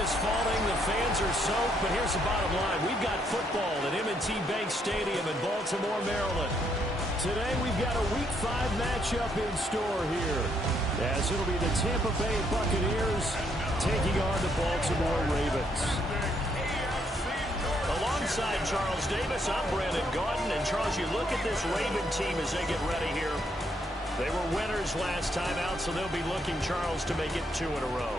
is falling. The fans are soaked, but here's the bottom line. We've got football at M&T Bank Stadium in Baltimore, Maryland. Today we've got a Week 5 matchup in store here, as it'll be the Tampa Bay Buccaneers taking on the Baltimore Ravens. Alongside Charles Davis, I'm Brandon Gaudin. And Charles, you look at this Raven team as they get ready here. They were winners last time out, so they'll be looking, Charles, to make it 2 in a row.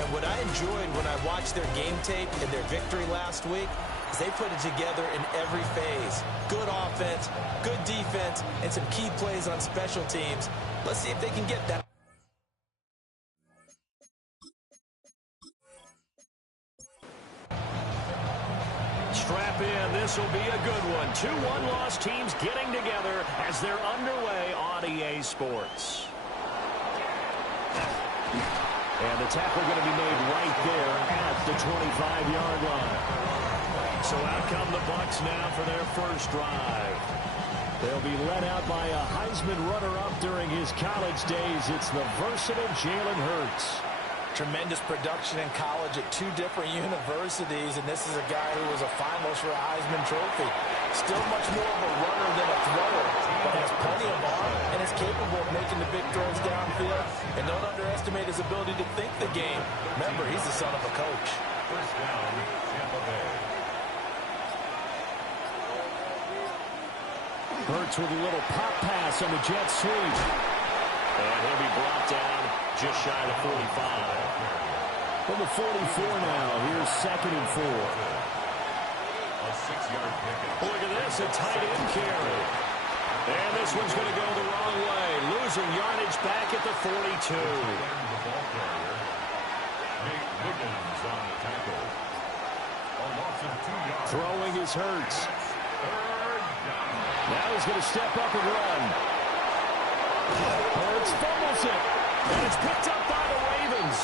And what I enjoyed when I watched their game tape and their victory last week is they put it together in every phase. Good offense, good defense, and some key plays on special teams. Let's see if they can get that. Strap in. This will be a good one. 2 one-loss teams getting together as they're underway on EA Sports. And the tackle going to be made right there at the 25-yard line. So out come the Bucs now for their first drive. They'll be led out by a Heisman runner-up during his college days. It's the versatile Jalen Hurts. Tremendous production in college at 2 different universities, and this is a guy who was a finalist for a Heisman Trophy. Still much more of a runner than a thrower, but has plenty of arm and is capable of making the big throws downfield. And don't underestimate his ability to think the game. Remember, he's the son of a coach. First down, Tampa Bay. Hurts with a little pop pass on the jet sweep. And he'll be brought down just shy of 45. From the 44 now, here's 2nd and 4. A 6-yard pickup. Look at this, a tight end carry. And this one's going to go the wrong way. Losing yardage back at the 42. The ball carrier, Nate Wiggins on the tackle. A loss of 2 yards. Throwing his Hurts. Third down. Now he's going to step up and run. Hurts fumbles it. And it's picked up by the Ravens.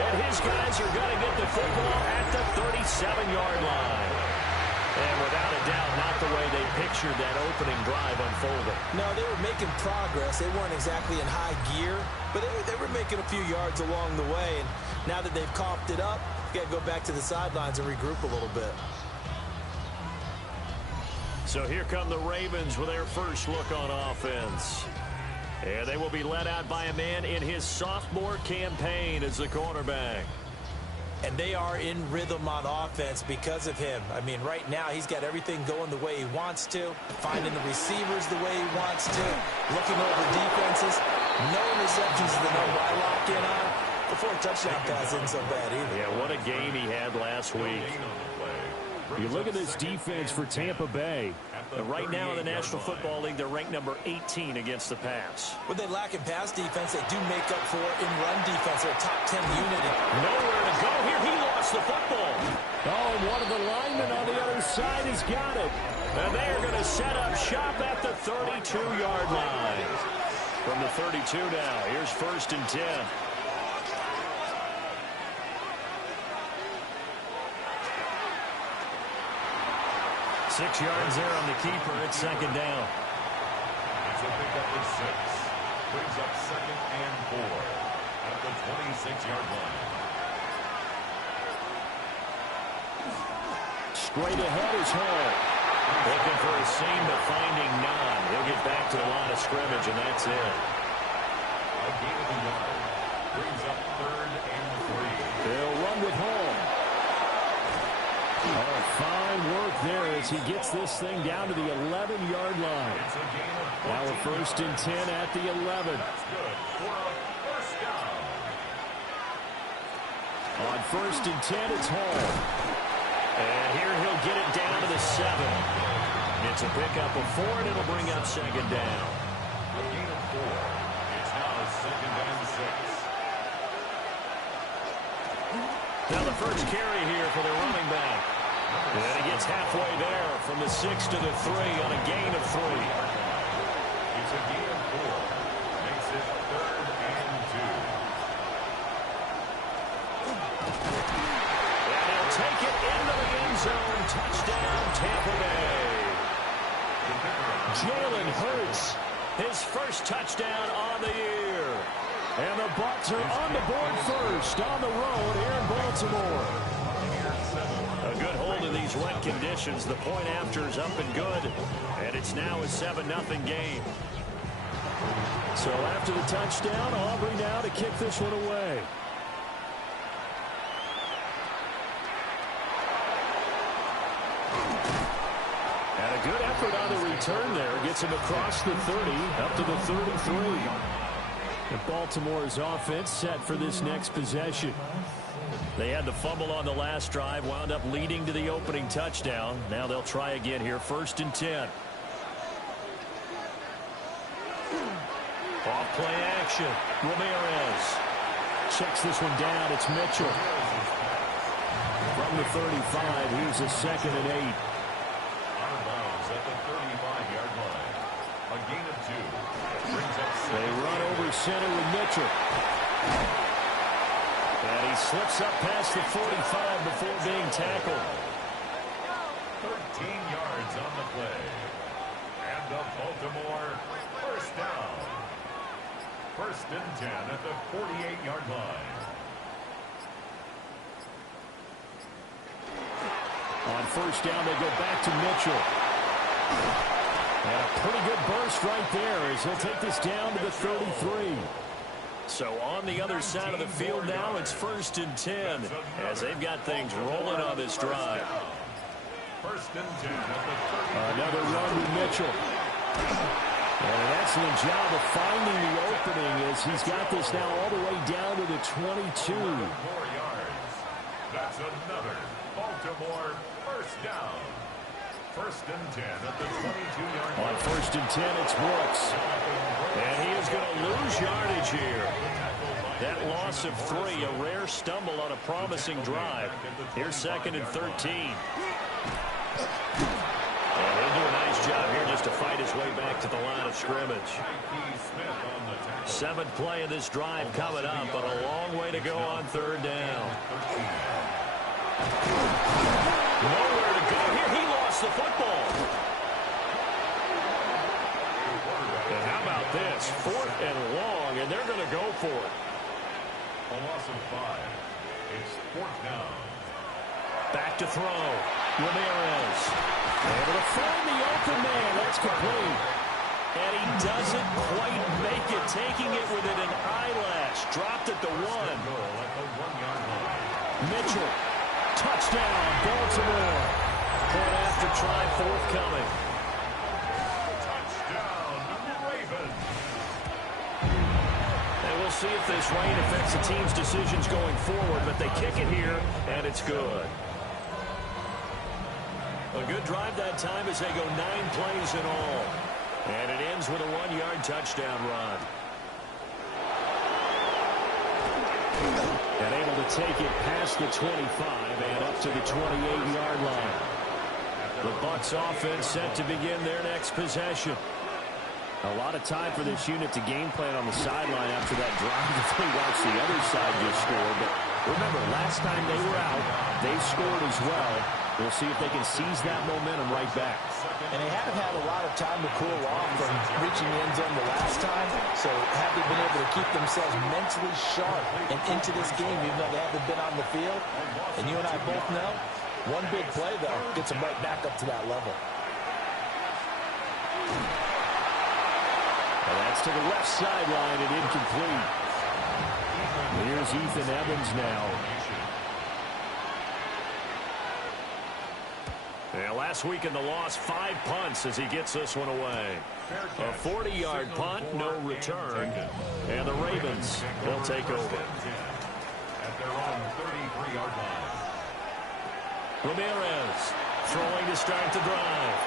And his guys are going to get the football at the 37-yard line. And without a doubt, not the way they pictured that opening drive unfolding. No, they were making progress. They weren't exactly in high gear, but they were making a few yards along the way. And now that they've coughed it up, you got to go back to the sidelines and regroup a little bit. So here come the Ravens with their first look on offense. And they will be led out by a man in his sophomore campaign as the quarterback. And they are in rhythm on offense because of him. I mean, right now he's got everything going the way he wants to, finding the receivers the way he wants to, looking over defenses. No interceptions is the number I lock in on. Before a touchdown pass isn't so bad either. Yeah, what a game he had last week. You look at this defense for Tampa Bay. Right now in the National Football League, they're ranked number 18 against the pass. When they lack in pass defense, they do make up for it in run defense. They're a top 10 unit. Nowhere to go here. He lost the football. Oh, and one of the linemen on the other side has got it. And they are going to set up shop at the 32-yard line. From the 32 now, here's 1st and 10. 6 yards there on the keeper. It's 2nd down. It's a pickup of 6. Brings up 2nd and 4 at the 26-yard line. Straight ahead is Hall. Looking for a seam, but finding none. He'll get back to the line of scrimmage, and that's it. A gain of a yard. Brings up 3rd and 3. They'll run with Hall. Oh, fine work there as he gets this thing down to the 11-yard line. Now a 1st and 10 at the 11. That's good for a first down. On 1st and 10, it's Hall. And here he'll get it down to the 7. It's a pickup of 4, and it'll bring up 2nd down. A gain of 4. It's now 2nd and 6. Now the first carry here for the running back. And he gets halfway there from the 6 to the 3 on a gain of 3. It's a gain of 4. Makes it 3rd and 2. And they'll take it into the end zone. Touchdown, Tampa Bay. Jalen Hurts, his first touchdown on the year. And the Bucs are on the board first on the road here in Baltimore. A good hold in these wet conditions. The point after is up and good. And it's now a 7-0 game. So after the touchdown, Aubrey now to kick this one away. And a good effort on the return there. Gets him across the 30, up to the 33. And Baltimore's offense set for this next possession. They had the fumble on the last drive, wound up leading to the opening touchdown. Now they'll try again here, 1st and 10. Off play action. Ramirez checks this one down. It's Mitchell. From the 35, here's a 2nd and 8. Out of bounds at the 35-yard line. A gain of 2. Brings up 6. They run over center with Mitchell. And he slips up past the 45 before being tackled. 13 yards on the play. And the Baltimore first down. 1st and 10 at the 48-yard line. On 1st down, they go back to Mitchell. And a pretty good burst right there as he'll take this down to the 33. So on the other side of the field now, it's 1st and 10 as they've got things rolling on this drive. 1st and 10 at the 30. Another run with Mitchell. And an excellent job of finding the opening as he's got this now all the way down to the 22. 4 yards. That's another Baltimore first down. 1st and 10 at the 22-yard line. On 1st and 10, it's Brooks. And he is going to lose yardage here. That loss of 3, a rare stumble on a promising drive. Here's 2nd and 13. And he'll do a nice job here just to fight his way back to the line of scrimmage. 7th play of this drive coming up, but a long way to go on 3rd down. Nowhere to go here. He lost the football. And how about this? 4th and long, and they're going to go for it. A loss of 5. It's 4th down. Back to throw. Ramirez. Able to find the open man. That's complete. And he doesn't quite make it. Taking it within an eyelash. Dropped at the 1. Mitchell. Touchdown, Baltimore. Point after try forthcoming. Touchdown, Ravens. And we'll see if this rain affects the team's decisions going forward, but they kick it here, and it's good. A good drive that time as they go 9 plays in all. And it ends with a 1-yard touchdown run. And able to take it past the 25 and up to the 28-yard line. The Bucs offense set to begin their next possession. A lot of time for this unit to game plan on the sideline after that drive if they watch the other side just score. But remember, last time they were out, they scored as well. We'll see if they can seize that momentum right back. And they haven't had a lot of time to cool off from reaching the end zone the last time. So have they been able to keep themselves mentally sharp and into this game, even though they haven't been on the field? And you and I both know, one big play, though, gets them right back up to that level. And that's to the left sideline and incomplete. Here's Ethan Evans now. Yeah, last week in the loss, 5 punts as he gets this one away. A 40-yard punt, no return. And the Ravens will take over. At their own 33-yard line. Ramirez throwing to start the drive.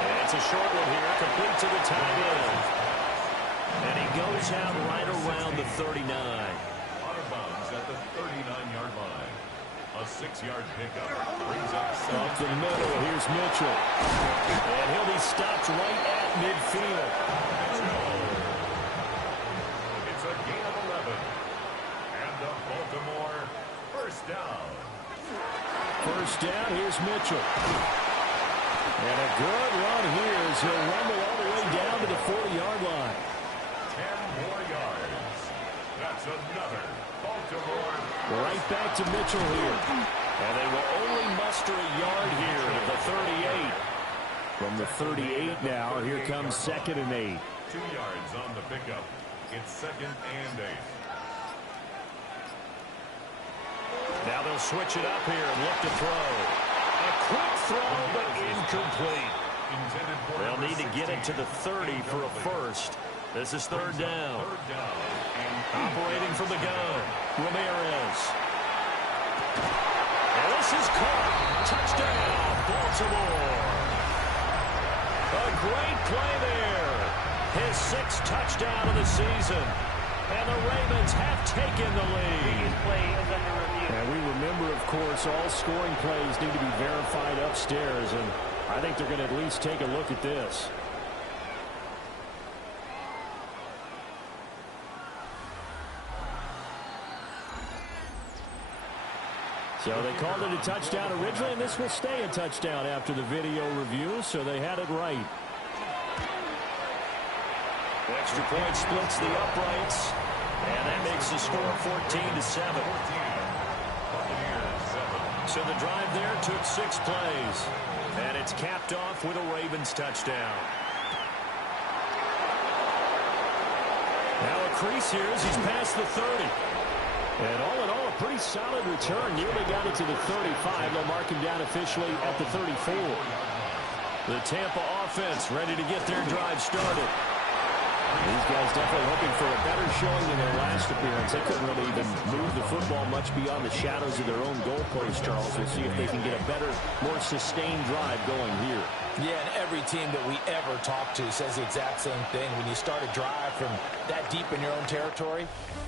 And it's a short one here, complete to the tight end. And he goes out right around the 39. Out of bounds at the 39-yard line. A 6-yard pickup brings up 7. Up the middle, here's Mitchell. And he'll be stopped right at midfield. It's a gain of 11. And the Baltimore first down. First down, here's Mitchell. And a good run here as he'll rumble all the way down to the 40-yard line. 10 more yards. That's another Baltimore. Right back to Mitchell here. And they will only muster a yard here at the 38. From the 38 now, here comes 2nd and 8. 2 yards on the pickup. It's 2nd and 8. Now they'll switch it up here and look to throw. A quick throw, but incomplete. They'll need to get it to the 30 for a first. This is 3rd down. Operating from the gun, Ramirez. And this is caught. Touchdown, Baltimore. A great play there. His 6th touchdown of the season. And the Ravens have taken the lead. And we remember, of course, all scoring plays need to be verified upstairs. And I think they're going to at least take a look at this. So they called it a touchdown originally, and this will stay a touchdown after the video review, so they had it right. The extra point splits the uprights, and that makes the score 14-7. So the drive there took 6 plays, and it's capped off with a Ravens touchdown. Now a crease here as he's past the 30. And all in all, a pretty solid return. Nearly got it to the 35. They'll mark him down officially at the 34. The Tampa offense ready to get their drive started. These guys definitely looking for a better showing than their last appearance. They couldn't really even move the football much beyond the shadows of their own goalpost, Charles. We'll see if they can get a better, more sustained drive going here. Yeah, and every team that we ever talk to says the exact same thing. When you start a drive from that deep in your own territory,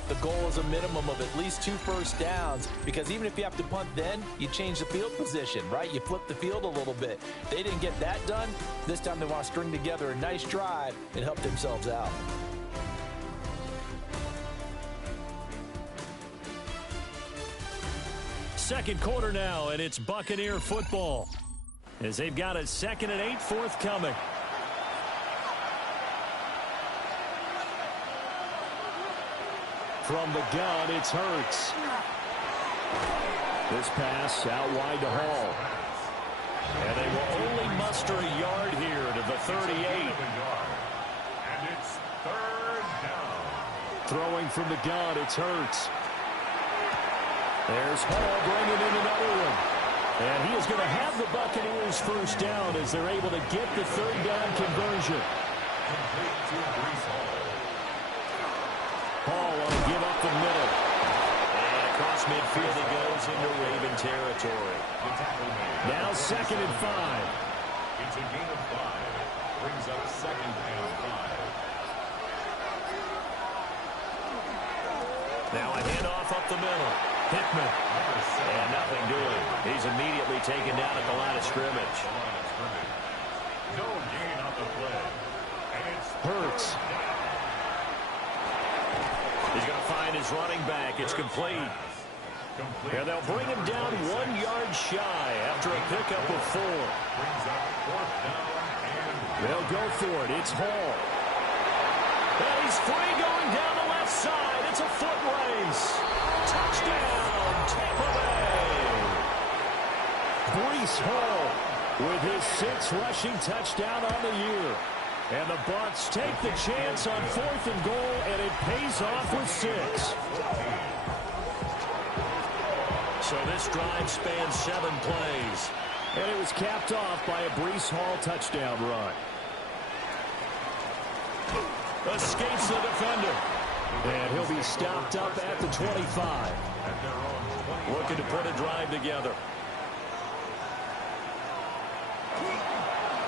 the goal is a minimum of at least 2 first downs, because even if you have to punt then, you change the field position, right? You flip the field a little bit. They didn't get that done. This time they want to string together a nice drive and help themselves out. Second quarter now, and it's Buccaneer football, as they've got a 2nd and 8 forthcoming. From the gun, it's Hurts. This pass out wide to Hall. And they will only muster a yard here to the 38. And it's 3rd down. Throwing from the gun, it's Hurts. There's Hall bringing in another one. And he is going to have the Buccaneers first down as they're able to get the 3rd down conversion. Complete to Brees Hall. Hall will give up the middle. And across midfield he goes into Raven territory. Now 2nd and 5. It's a gain of 5. Brings up 2nd and 5. Now a handoff up the middle. Hickman. And nothing doing. He's immediately taken down at the line of scrimmage. No gain on the play. And it's Hurts. He's going to find his running back. It's complete. And they'll bring him down 1 yard shy after a pickup of 4. Brings up 4th down and They'll go for it. It's Hall. And he's free going down the left side. It's a foot race. Touchdown, Tampa Bay. Brees Hall with his 6th rushing touchdown on the year. And the Bucs take the chance on 4th and goal, and it pays off with 6. So this drive spans 7 plays. And it was capped off by a Brees Hall touchdown run. Escapes the defender. And he'll be stopped up at the 25. Looking to put a drive together.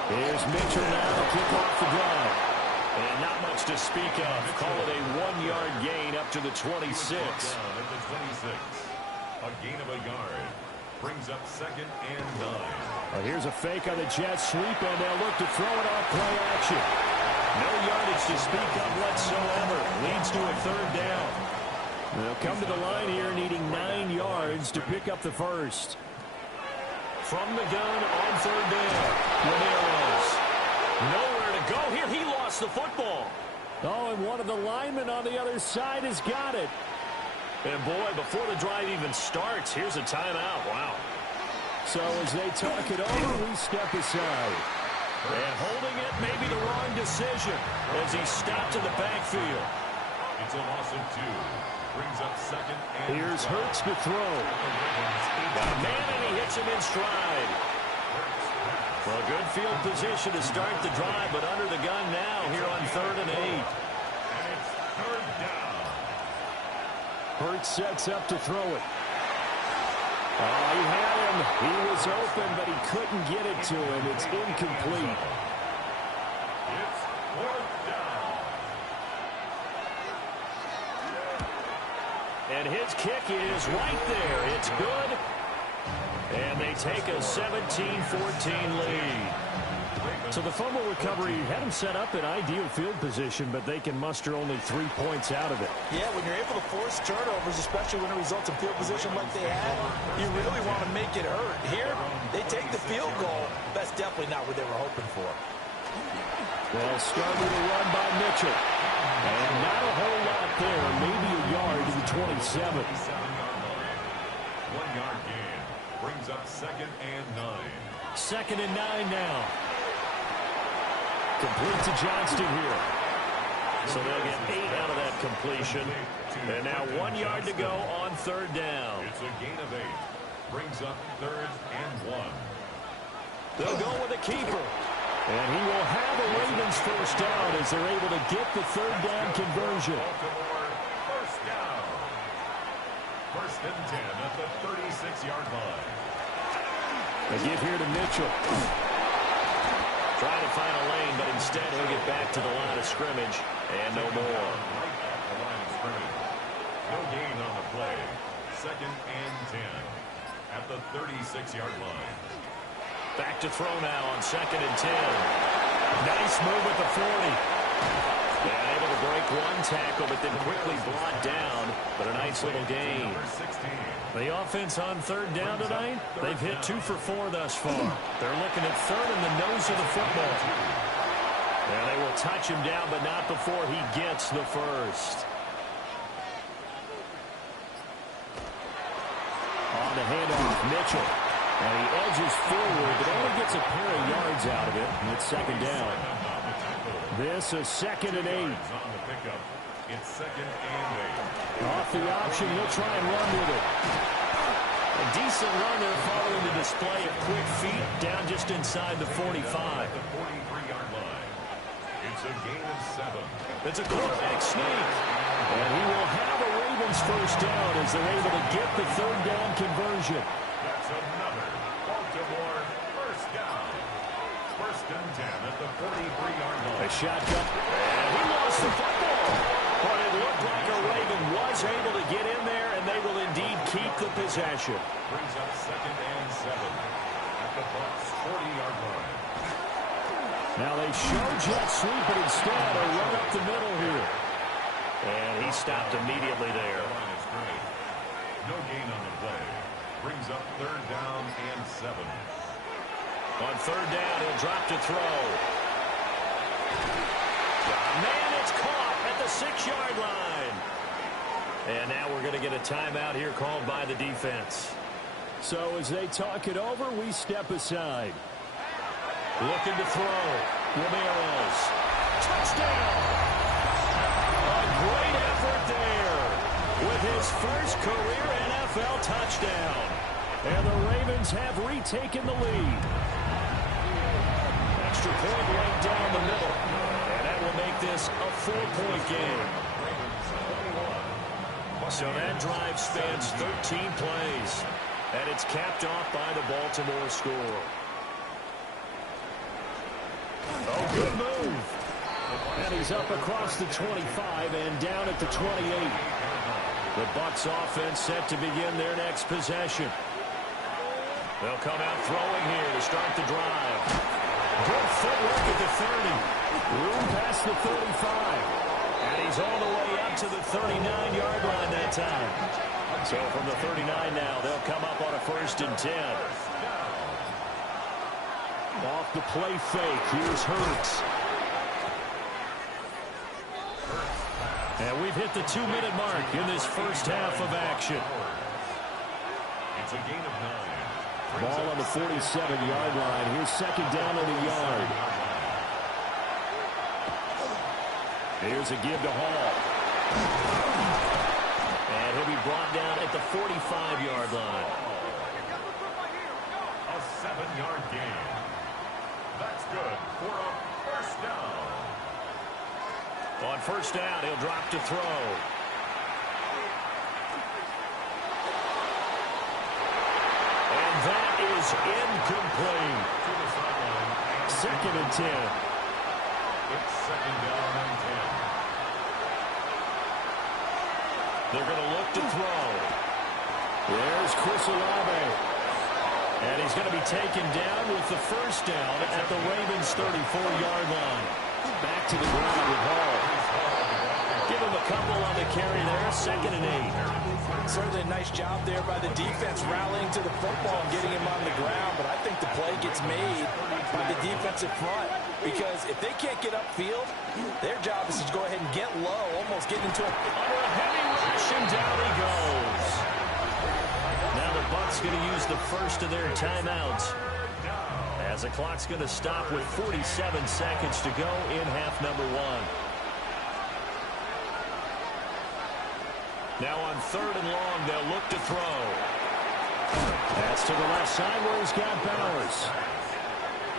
Here's Mitchell now to kick off the drive. And not much to speak of. Call it a 1 yard gain up to the 26. A gain of a yard. Brings up 2nd and 9. Well, here's a fake on the jet sweep, and they'll look to throw it off play action. No yardage to speak of whatsoever. Leads to a 3rd down. They'll come to the line here needing 9 yards to pick up the first. From the gun on 3rd down. Ramirez. Nowhere to go here. He lost the football. Oh, and one of the linemen on the other side has got it. And, boy, before the drive even starts, here's a timeout. Wow. So as they talk it over, we step aside. And holding it may be the wrong decision as he stopped in the backfield. It's a loss of 2. Brings up second and Here's Hurts to throw. Got a man, and he hits him in stride. Well, good field position to start the drive, but under the gun now here on 3rd and 8. And it's 3rd down. Hurts sets up to throw it. Oh, he had him. He was open, but he couldn't get it to him. It's incomplete. It's 4th down. And his kick is right there. It's good. And they take a 17-14 lead. So the fumble recovery had him set up in ideal field position, but they can muster only 3 points out of it. Yeah, when you're able to force turnovers, especially when it results in field position like they had, you really want to make it hurt. Here, they take the field goal. That's definitely not what they were hoping for. Well, starting to run by Mitchell. And not a whole lot there, maybe a yard to the 27. 1 yard gain. Brings up 2nd and 9. 2nd and 9 now. Complete to Johnston here. So they'll get 8 out of that completion. And now 1 yard to go on 3rd down. It's a gain of 8. Brings up 3rd and 1. They'll go with a keeper. And he will have a Ravens first down as they're able to get the 3rd down conversion. Baltimore, first down. 1st and 10 at the 36-yard line. They give here to Mitchell. Trying to find a lane, but instead he'll get back to the line of scrimmage. And no more. Right at the line of scrimmage. No gain on the play. 2nd and 10 at the 36-yard line. Back to throw now on 2nd and 10. Nice move at the 40. Yeah, able to break one tackle, but then quickly brought down. But a nice little gain. Number 16. The offense on 3rd down tonight, they've hit 2 for 4 thus far. They're looking at 3rd in the nose of the football. And they will touch him down, but not before he gets the first. On the handoff, Mitchell. And he edges forward, but only gets a pair of yards out of it. And it's 2nd down. This is 2nd and 8. On the pickup. It's 2nd and 8. Off the option, he'll try and run with it. A decent run there following the display of quick feet down just inside the 45. At the 43-yard line. It's a gain of 7. It's a quarterback sneak. And he will have a Ravens first down as they're able to get the 3rd down conversion. That's another Baltimore first down. 1st and 10 at the 43-yard line. A shotgun. And he lost the football. But it looked like a Raven was able to get in there, and they will indeed keep the possession. Brings up 2nd and 7 at the Bucs 40-yard line. Now they show jet sweep, but instead a run up the middle here. And he stopped immediately there. The line is great. No gain on the play. Brings up 3rd down and 7. On 3rd down, he'll drop to throw. Man, it's caught at the 6-yard line. And now we're going to get a timeout here called by the defense. So as they talk it over, we step aside. Looking to throw. Ramirez. Touchdown! A great effort there with his first career NFL touchdown. And the Ravens have retaken the lead. Extra point right down the middle. And that will make this a 4-point game. So that drive spans 13 plays. And it's capped off by the Baltimore score. Oh, good move. And he's up across the 25 and down at the 28. The Bucs offense set to begin their next possession. They'll come out throwing here to start the drive. Good footwork at the 30. Room past the 35. And he's all the way up to the 39-yard line that time. So from the 39 now, they'll come up on a 1st and 10. Off the play fake, here's Hurts. And we've hit the 2-minute mark in this first half of action. It's a gain of 9. Ball on the 47-yard line. Here's second down on the yard. Here's a give to Hall. And he'll be brought down at the 45-yard line. A 7-yard gain. That's good for a first down. On first down, he'll drop to throw. And that is incomplete. To the sideline. Second and 10. It's second down and 10. They're going to look to throw. There's Chris Olave. And he's going to be taken down with the first down at the Ravens' 34-yard line. Back to the ground with Hall. Give him a couple on the carry there. Second and 8. Certainly a nice job there by the defense rallying to the football and getting him on the ground. But I think the play gets made by the defensive front. Because if they can't get upfield, their job is to go ahead and get low, almost get into a heavy rush, and down he goes. Now the Bucs going to use the first of their timeouts, as the clock's going to stop with 47 seconds to go in half number 1. Now on third and long, they'll look to throw. That's to the left side where he's got Bowers.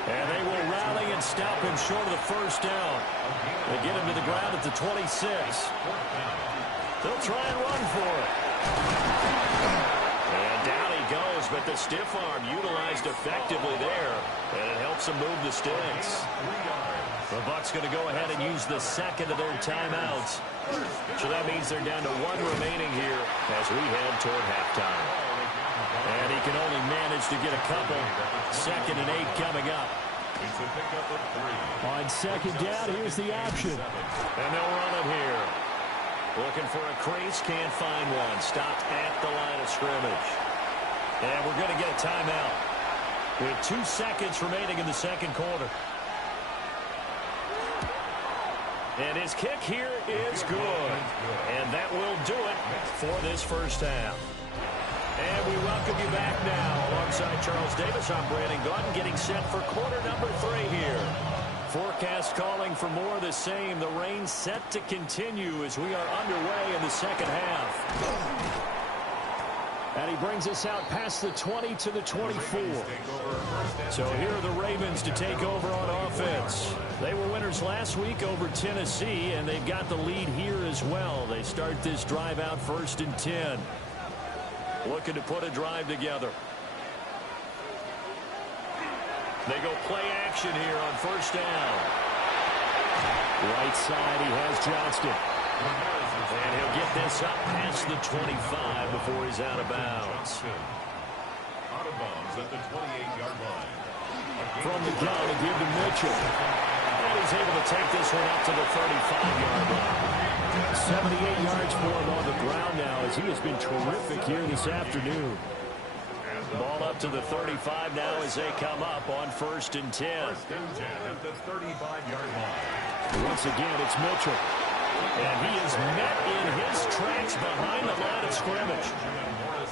And they will rally and stop him short of the first down. They get him to the ground at the 26. They'll try and run for it. And down he goes, but the stiff arm utilized effectively there. And it helps him move the sticks. The Bucs going to go ahead and use the second of their timeouts. So that means they're down to 1 remaining here as we head toward halftime. And he can only manage to get a couple. Second and 8 coming up. On second down, here's the option. And they'll run it here. Looking for a crease, can't find one. Stopped at the line of scrimmage. And we're going to get a timeout with 2 seconds remaining in the second quarter. And his kick here is good. And that will do it for this first half. And we welcome you back now. Alongside Charles Davis, I'm Brandon Gaudin, getting set for quarter number 3 here. Forecast calling for more of the same. The rain set to continue as we are underway in the second half. And he brings us out past the 20 to the 24. So here are the Ravens to take over on offense. They were winners last week over Tennessee, and they've got the lead here as well. They start this drive out first and 10. Looking to put a drive together. They go play action here on first down. Right side, he has Johnston. And he'll get this up past the 25 before he's out of bounds. Out of bounds at the 28-yard line. From the gun, a give to Mitchell. And he's able to take this one up to the 35-yard line. 78 yards for him on the ground now as he has been terrific here this afternoon. Ball up to the 35 now as they come up on first and 10. First and 10 at the 35-yard line. Once again, it's Mitchell. And he is met in his tracks behind the line of scrimmage.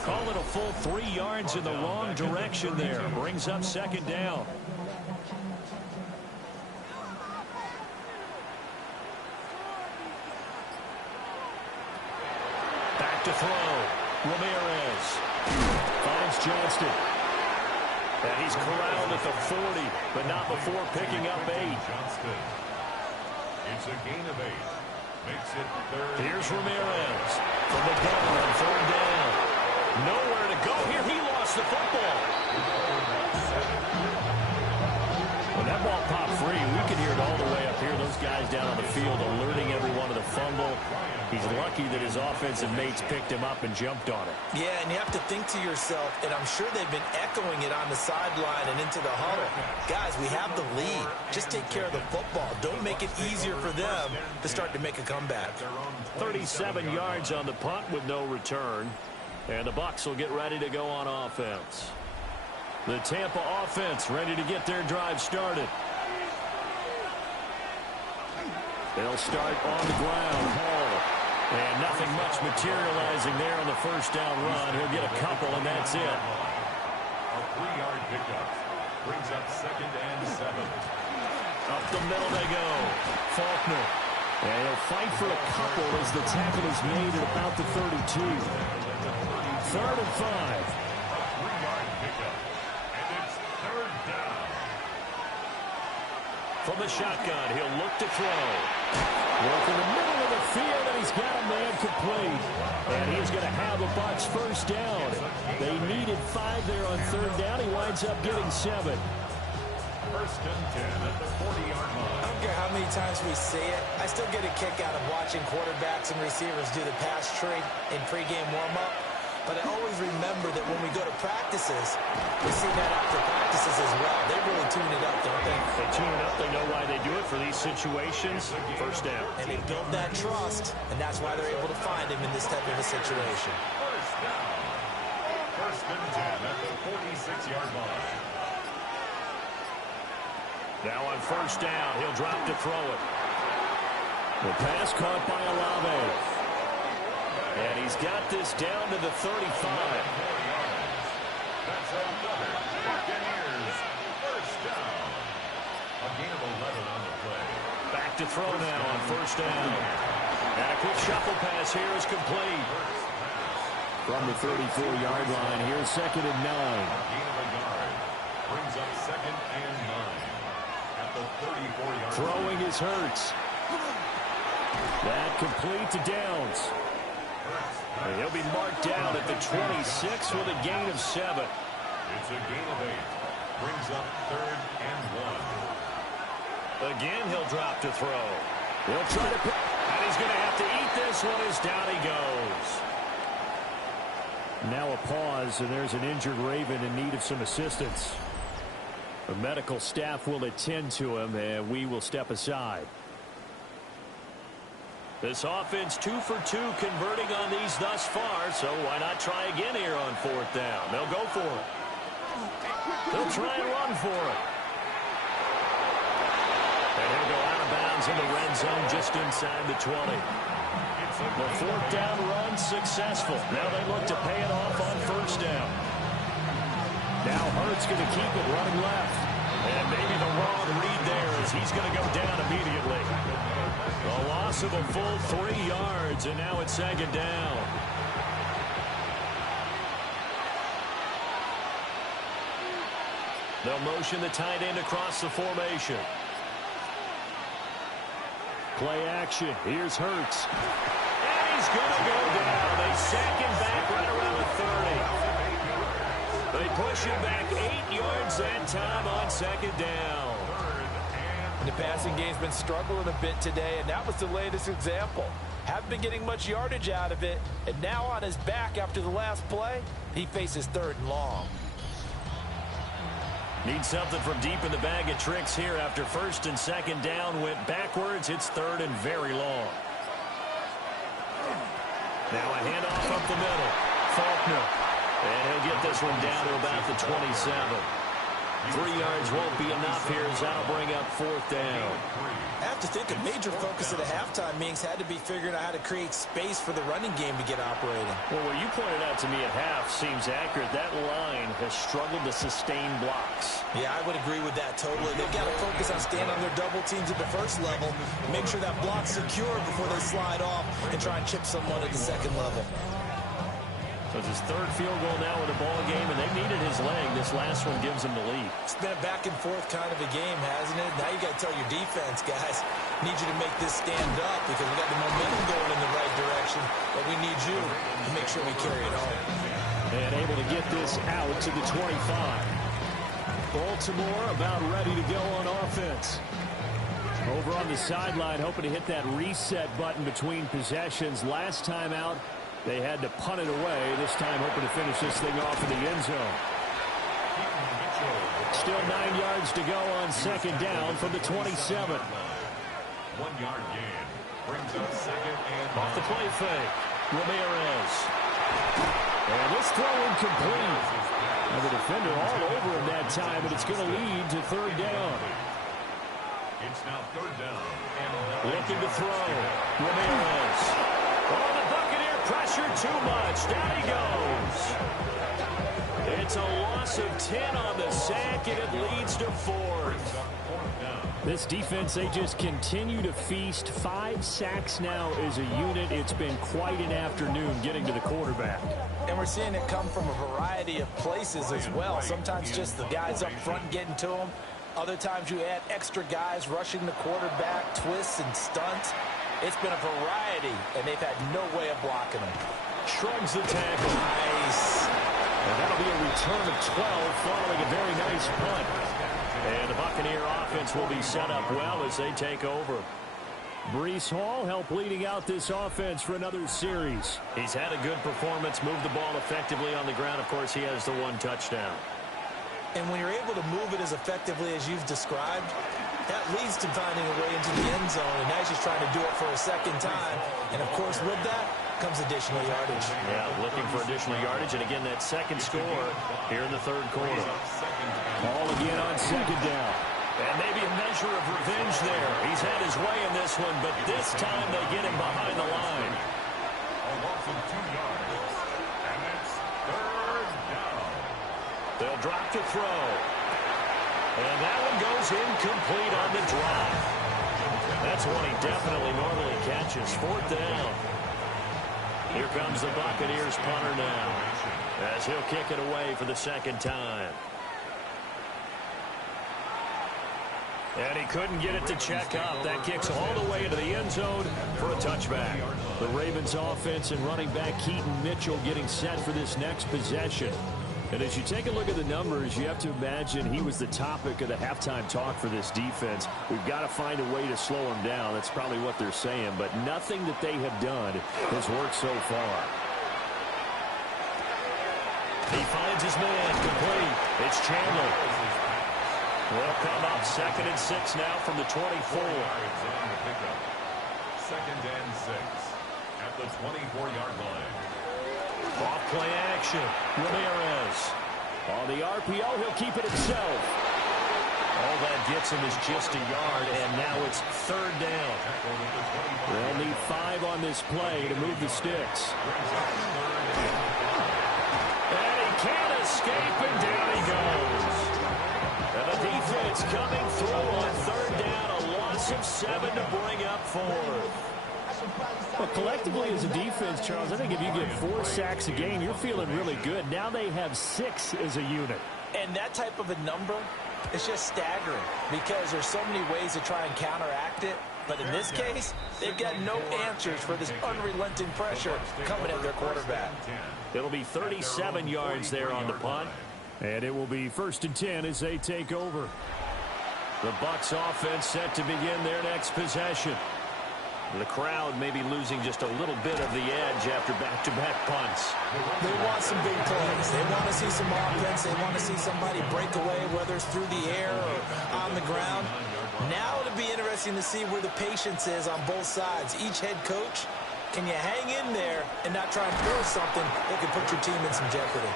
Call it a full 3 yards in the wrong direction there. Brings up second down. Back to throw. Ramirez finds Johnston. And he's corralled at the 40, but not before picking up 8. Johnston. It's a gain of 8. Makes it third. Here's Ramirez from the gun on third down. Nowhere to go here. He lost the football. When that ball popped free, we could hear it all the way up here. Those guys down on the field alerting everyone of the fumble. He's lucky that his offensive mates picked him up and jumped on it. Yeah, and you have to think to yourself, and I'm sure they've been echoing it on the sideline and into the huddle. Guys, we have the lead. Just take care of the football. Don't make it easier for them to start to make a comeback. 37 yards on the punt with no return. And the Bucs will get ready to go on offense. The Tampa offense ready to get their drive started. They'll start on the ground. Hall And nothing much materializing there on the first down run. He'll get a couple, and that's it. A 3-yard pickup brings up 2nd and 7. Up the middle they go. Faulkner. And he'll fight for a couple as the tackle is made at about the 32. 3rd and 5. A 3-yard pickup, and it's 3rd down. From the shotgun, he'll look to throw. Work in the middle of the field, and he's got a man complete. And he's going to have a Bucs first down. They needed 5 there on 3rd down. He winds up getting 7. 1st and 10 at the 40-yard line. I don't care how many times we say it, I still get a kick out of watching quarterbacks and receivers do the pass tree in pregame warm-up. But I always remember that when we go to practices, we see that after practices as well. They really tune it up, don't they? They tune it up. They know why they do it for these situations. First down. And they build that trust, and that's why they're able to find him in this type of a situation. First down. 1st and 10 at the 46-yard line. Now on first down, he'll drop to throw it. The pass caught by Olave. And he's got this down to the 35. That's another Buccaneers first down. A gain of 11 on the play. Back to throw now on first down. And a quick shuffle pass here is complete. From the 34-yard line, here's 2nd and 9. Gain of a yard. Brings up 2nd and 9. At the 34-yard line. Throwing is Hurts. That complete to Downs. And he'll be marked down at the 26 with a gain of 7. It's a gain of 8. Brings up 3rd and 1. Again, he'll drop to throw. He'll try to pick. And he's going to have to eat this one as down he goes. Now a pause, and there's an injured Raven in need of some assistance. The medical staff will attend to him, and we will step aside. This offense 2 for 2 converting on these thus far, so why not try again here on 4th down? They'll go for it. They'll try and run for it. And he'll go out of bounds in the red zone just inside the 20. The 4th down run successful. Now they look to pay it off on first down. Now Hurts going to keep it running left. And maybe the wrong read there as he's going to go down immediately. A loss of a full 3 yards, and now it's 2nd down. They'll motion the tight end across the formation. Play action. Here's Hurts. And he's going to go down. They sack him back right around the 30. They push him back 8 yards that time on 2nd down. The passing game's been struggling a bit today, and that was the latest example. Haven't been getting much yardage out of it, and now on his back after the last play, he faces 3rd and long. Need something from deep in the bag of tricks here after 1st and 2nd down went backwards. It's 3rd and very long. Now a handoff up the middle. Faulkner. And he'll get this one down to about the 27. 3 yards won't be enough here as that'll bring up 4th down. I have to think a major focus of the halftime meetings had to be figuring out how to create space for the running game to get operating. Well, what you pointed out to me at half seems accurate. That line has struggled to sustain blocks. Yeah, I would agree with that totally. They've got to focus on staying on their double teams at the first level, make sure that block's secure before they slide off and try and chip someone at the second level. So it's his 3rd field goal now with the ball game, and they needed his leg. This last one gives him the lead. It's been a back and forth kind of a game, hasn't it? Now you got to tell your defense, guys, need you to make this stand up because we got the momentum going in the right direction, but we need you to make sure we carry it home. And able to get this out to the 25. Baltimore about ready to go on offense. Over on the sideline, hoping to hit that reset button between possessions. Last time out, they had to punt it away. This time hoping to finish this thing off in the end zone. Still 9 yards to go on 2nd down from the 27. 1 yard gain. Brings up 2nd and off the play fake. Ramirez. And this throw incomplete. And the defender all over him that time, but it's going to lead to 3rd down. It's now 3rd down. And looking to throw. Ramirez. Oh, pressure too much. Down he goes. It's a loss of 10 on the sack, and it leads to 4th. This defense, they just continue to feast. 5 sacks now as a unit. It's been quite an afternoon getting to the quarterback. And we're seeing it come from a variety of places as well. Sometimes just the guys up front getting to him. Other times you add extra guys rushing the quarterback, twists and stunts. It's been a variety, and they've had no way of blocking him. Shrugs the tackle. Nice. And that'll be a return of 12 following a very nice punt. And the Buccaneer offense will be set up well as they take over. Breece Hall helped leading out this offense for another series. He's had a good performance, moved the ball effectively on the ground. Of course, he has the 1 touchdown. And when you're able to move it as effectively as you've described, that leads to finding a way into the end zone. And now he's trying to do it for a second time. And, of course, with that comes additional yardage. Yeah, looking for additional yardage. And, again, that second score here in the 3rd quarter. Ball again on 2nd down. And maybe a measure of revenge there. He's had his way in this one, but this time they get him behind the line. A loss of 2 yards. And it's 3rd down. They'll drop to throw. And that one goes incomplete on the drop. That's one he definitely normally catches. 4th down. Here comes the Buccaneers punter now, as he'll kick it away for the 2nd time. And he couldn't get it to check up. That kicks all the way into the end zone for a touchback. The Ravens offense and running back Keaton Mitchell getting set for this next possession. And as you take a look at the numbers, you have to imagine he was the topic of the halftime talk for this defense. We've got to find a way to slow him down. That's probably what they're saying. But nothing that they have done has worked so far. He finds his man complete. It's Chandler. Will come up 2nd and 6 now from the 24. 2nd and 6 at the 24-yard line. Off play action. Ramirez. On the RPO, he'll keep it himself. All that gets him is just a yard, and now it's 3rd down. They'll need 5 on this play to move the sticks. And he can't escape, and down he goes. And the defense coming through on 3rd down, a loss of 7 to bring up 4th. Well, collectively as a defense, Charles, I think if you get 4 sacks a game, you're feeling really good. Now they have 6 as a unit. And that type of a number is just staggering because there's so many ways to try and counteract it. But in this case, they've got no answers for this unrelenting pressure coming at their quarterback. It'll be 37 yards there on the punt. And it will be 1st and 10 as they take over. The Bucs offense set to begin their next possession. The crowd may be losing just a little bit of the edge after back-to-back punts. They want some big plays. They want to see some offense. They want to see somebody break away, whether it's through the air or on the ground. Now it'll be interesting to see where the patience is on both sides. Each head coach, can you hang in there and not try and force something that could put your team in some jeopardy?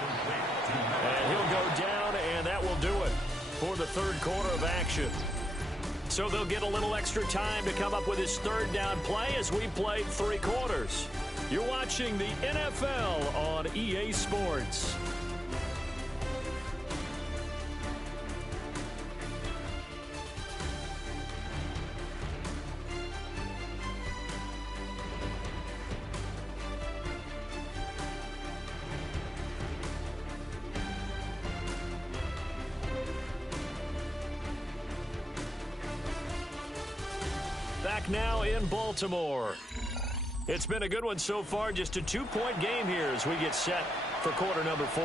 And he'll go down, and that will do it for the 3rd quarter of action. So they'll get a little extra time to come up with his 3rd down play as we played 3 quarters. You're watching the NFL on EA Sports. Back now in Baltimore. It's been a good one so far, just a 2-point game here as we get set for quarter number 4.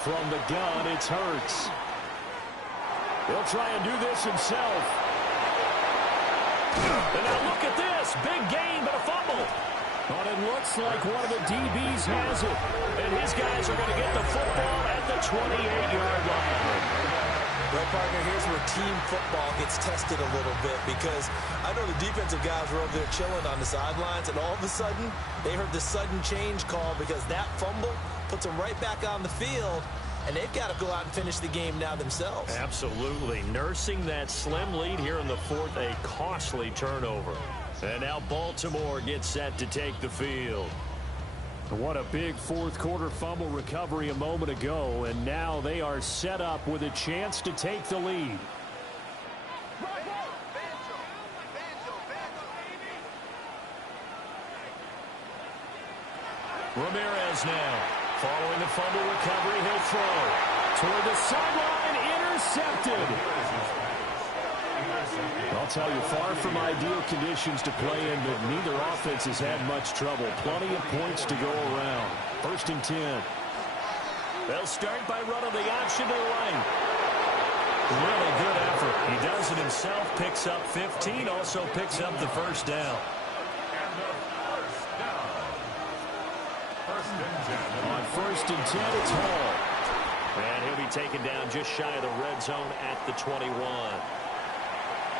From the gun, it's Hurts. He'll try and do this himself. And now look at this. Big gain, but a fumble. But it looks like one of the DBs has it. And his guys are going to get the football at the 28-yard line. Well, partner, here's where team football gets tested a little bit because I know the defensive guys were over there chilling on the sidelines, and all of a sudden, they heard the sudden change call because that fumble puts them right back on the field. and they've got to go out and finish the game now themselves. Absolutely. Nursing that slim lead here in the fourth, a costly turnover. And now Baltimore gets set to take the field. What a big fourth quarter fumble recovery a moment ago, and now they are set up with a chance to take the lead. Ramirez now. Following the fumble recovery, he'll throw. Toward the sideline, intercepted. I'll tell you, far from ideal conditions to play in, but neither offense has had much trouble. Plenty of points to go around. 1st and 10. They'll start by running the option to the right. Really good effort. He does it himself, picks up 15, also picks up the first down. On 1st and 10, it's Hall. And he'll be taken down just shy of the red zone at the 21.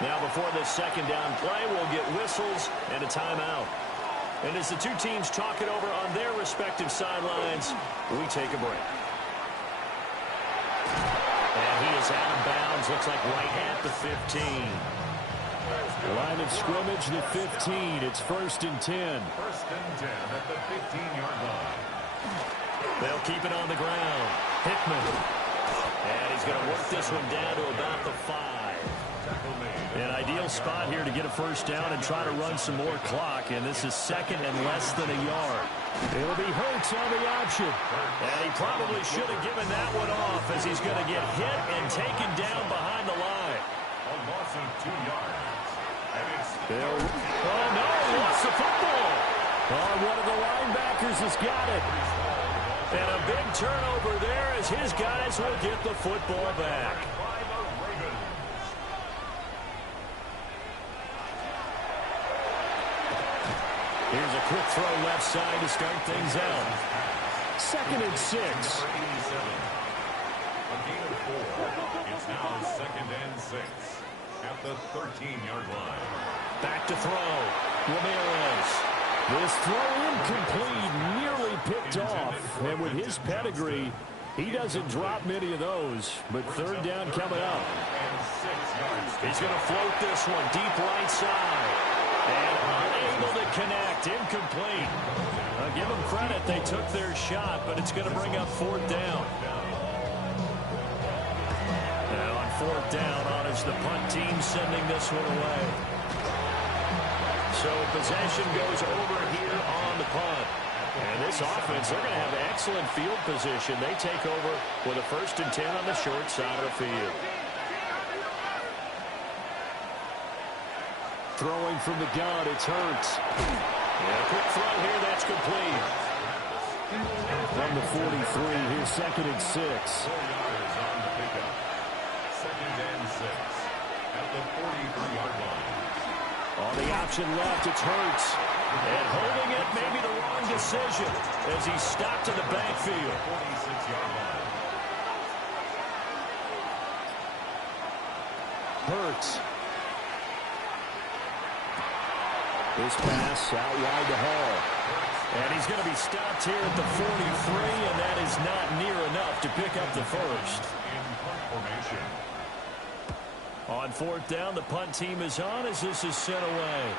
Now before this second down play, we'll get whistles and a timeout. And as the two teams talk it over on their respective sidelines, we take a break. And he is out of bounds, looks like right at the 15. Line of scrimmage, the 15. It's 1st and 10. 1st and 10 at the 15-yard line. They'll keep it on the ground. Hickman. And he's going to work this one down to about the 5. An ideal spot here to get a first down and try to run some more clock. And this is 2nd and less than a yard. It'll be Hurts on the option. And he probably should have given that one off as he's going to get hit and taken down behind the line. A loss of 2 yards. Oh, no, he lost the football. Oh, one of the linebackers has got it. And a big turnover there as his guys will get the football back. Here's a quick throw left side to start things out. 2nd and 6. A gain of 4. It's now 2nd and 6 at the 13-yard line. Back to throw. Ramirez. This throw incomplete, nearly picked off. And with his pedigree, he doesn't drop many of those. But 3rd down coming up. He's going to float this one deep right side. And unable to connect. Incomplete. Give them credit. They took their shot, but it's going to bring up 4th down. Now on 4th down, on is the punt team sending this one away. So possession goes over here on the punt. And this offense, they're going to have excellent field position. They take over with a 1st and 10 on the short side of the field. Throwing from the gun, it's Hurts. Yeah, quick throw here, that's complete. From the 43, here's 2nd and 6. 4 yards on the pickup. 2nd and 6 at the 43-yard line. On the option left, it's Hurts. And holding it may be the wrong decision as he stopped in the backfield. 46-yard line. Hurts. This pass out wide to Hall. And he's going to be stopped here at the 43, and that is not near enough to pick up the first. In punt formation. On 4th down, the punt team is on as this is sent away.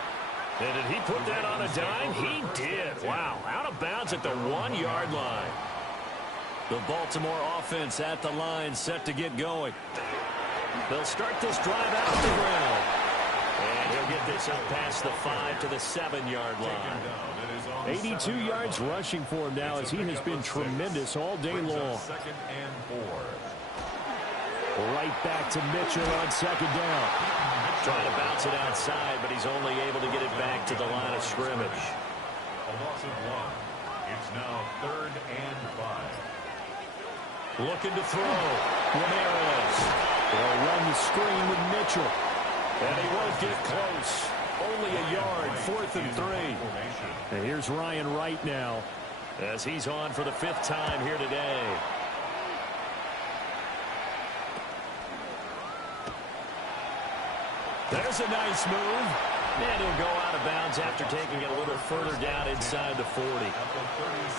And did he put that on a dime? He did. Wow, out of bounds at the 1-yard line. The Baltimore offense at the line set to get going. They'll start this drive out the ground. And he'll get this up past the 5 to the 7-yard line. 82 yards rushing for him now as he has been tremendous all day long. 2nd and 4. Right back to Mitchell on 2nd down. Trying to bounce it outside, but he's only able to get it back to the line of scrimmage. A loss of 1. It's now 3rd and 5. Looking to throw. Ramirez. They'll run the screen with Mitchell. And he won't get close. Only a yard, 4th and 3. And here's Ryan Wright now as he's on for the 5th time here today. There's a nice move. And he'll go out of bounds after taking it a little further down inside the 40.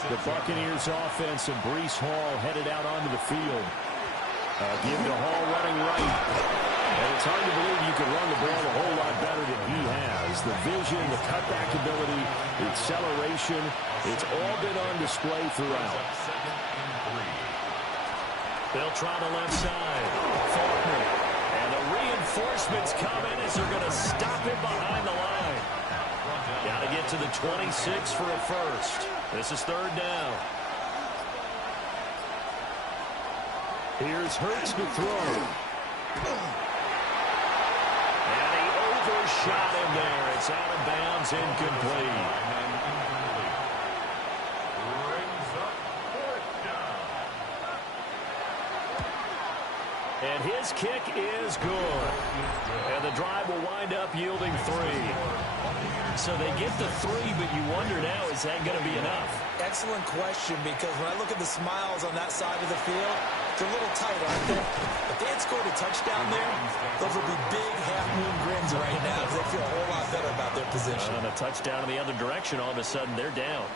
The Buccaneers offense and Breece Hall headed out onto the field. Give to Hall running right. And it's hard to believe you can run the ball a whole lot better than he has. The vision, the cutback ability, the acceleration, it's all been on display throughout. They'll try the left side. Faulkner. And the reinforcements come in as they're going to stop him behind the line. Got to get to the 26 for a first. This is third down. Here's Hurts to throw. And he overshot him there. It's out of bounds, incomplete. And his kick is good. And the drive will wind up yielding 3. So they get the 3, but you wonder now, is that going to be enough? Excellent question, because when I look at the smiles on that side of the field, they're a little tight, aren't they? If they had scored a touchdown there, those would be big half-moon grins right now, because they feel a whole lot better about their position. And a touchdown in the other direction, all of a sudden they're down.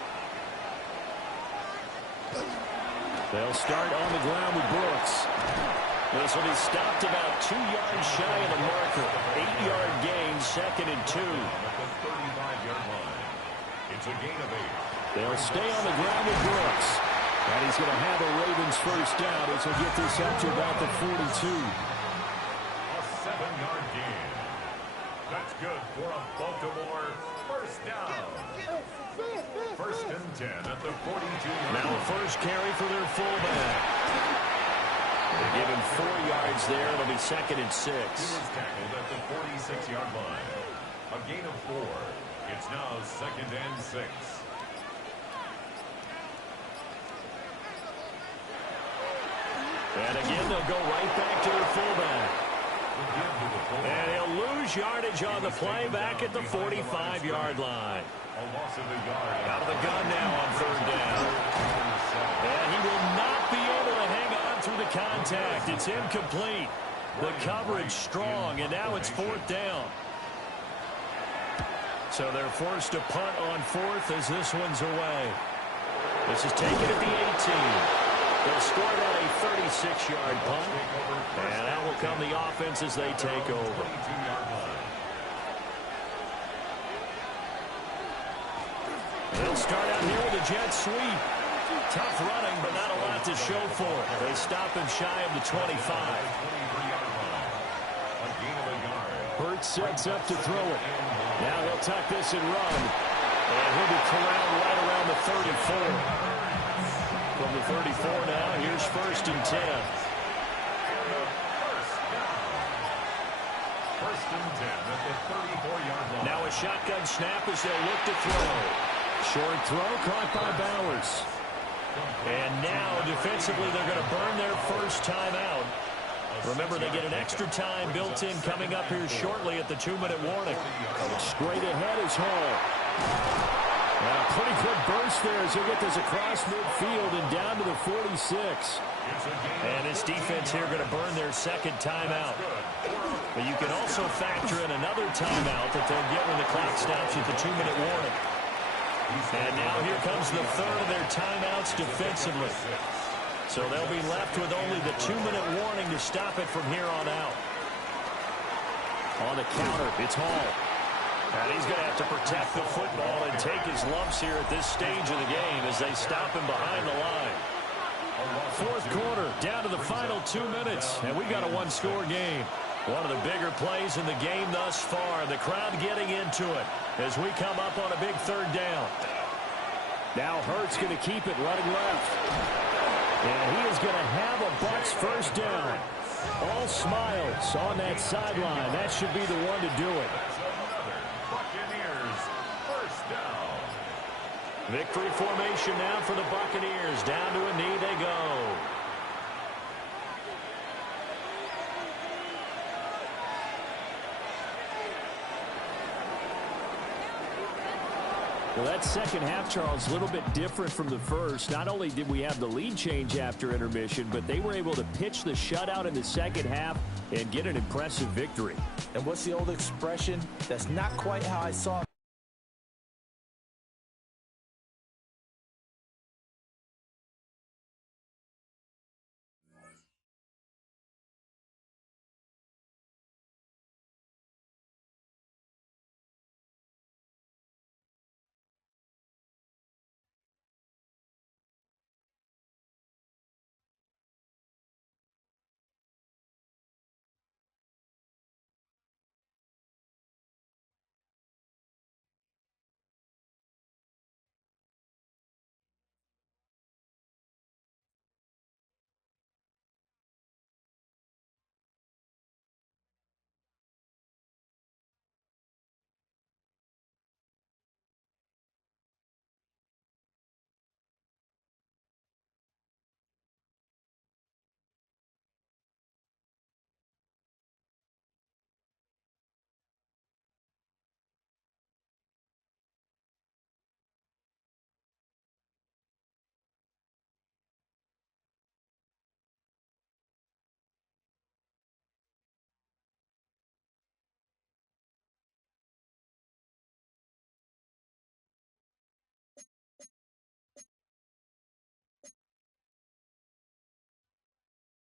They'll start on the ground with Brooks. This will be stopped about 2 yards shy of the marker. 8-yard gain, 2nd and 2. It's a gain of 8. They'll stay on the ground with Brooks. And he's going to have a Ravens first down as he'll get this up to about the 42. A 7-yard gain. That's good for a Baltimore first down. 1st and 10 at the 42. Now a first carry for their fullback. They give him 4 yards there. It'll be 2nd and 6. He was tackled at the 46-yard line. A gain of 4. It's now 2nd and 6. And again, they'll go right back to their fullback. And he'll lose yardage on the play back at the 45-yard line. A loss of a yard. Out of the gun now on 3rd down. And he will not be able to hang on through the contact. It's incomplete. The coverage strong, and now it's 4th down. So they're forced to punt on 4th as this one's away. This is taken at the 18. They'll score that a 36-yard punt. And out will come the offense as they take over. They'll start out here with a jet sweep. Tough running, but not a lot to show for it. They stop him shy of the 25. Hurts sets up to throw it. Now he'll tuck this and run. And he'll be corralled right around the 34. From the 34 now, here's 1st and 10. First and 10 at the 34-yard line. Now a shotgun snap as they'll look to throw. Short throw caught by Bowers. And now defensively they're going to burn their first timeout. Remember, they get an extra time built in coming up here shortly at the 2-minute warning. Straight ahead is Hall. And a pretty good burst there as he'll get this across midfield and down to the 46. And this defense here going to burn their 2nd timeout. But you can also factor in another timeout that they'll get when the clock stops at the 2-minute warning. And now here comes the 3rd of their timeouts defensively. So they'll be left with only the 2-minute warning to stop it from here on out. On the counter, it's Hall. And he's going to have to protect the football and take his lumps here at this stage of the game as they stop him behind the line. 4th quarter, down to the final 2 minutes, and we've got a 1-score game. One of the bigger plays in the game thus far. The crowd getting into it as we come up on a big 3rd down. Now Hurts going to keep it running left. And he is going to have a Bucs first down. All smiles on that sideline. That should be the one to do it. Buccaneers first down. Victory formation now for the Buccaneers. Down to a knee they go. Well, that second half, Charles, a little bit different from the first. Not only did we have the lead change after intermission, but they were able to pitch the shutout in the second half and get an impressive victory. And what's the old expression? That's not quite how I saw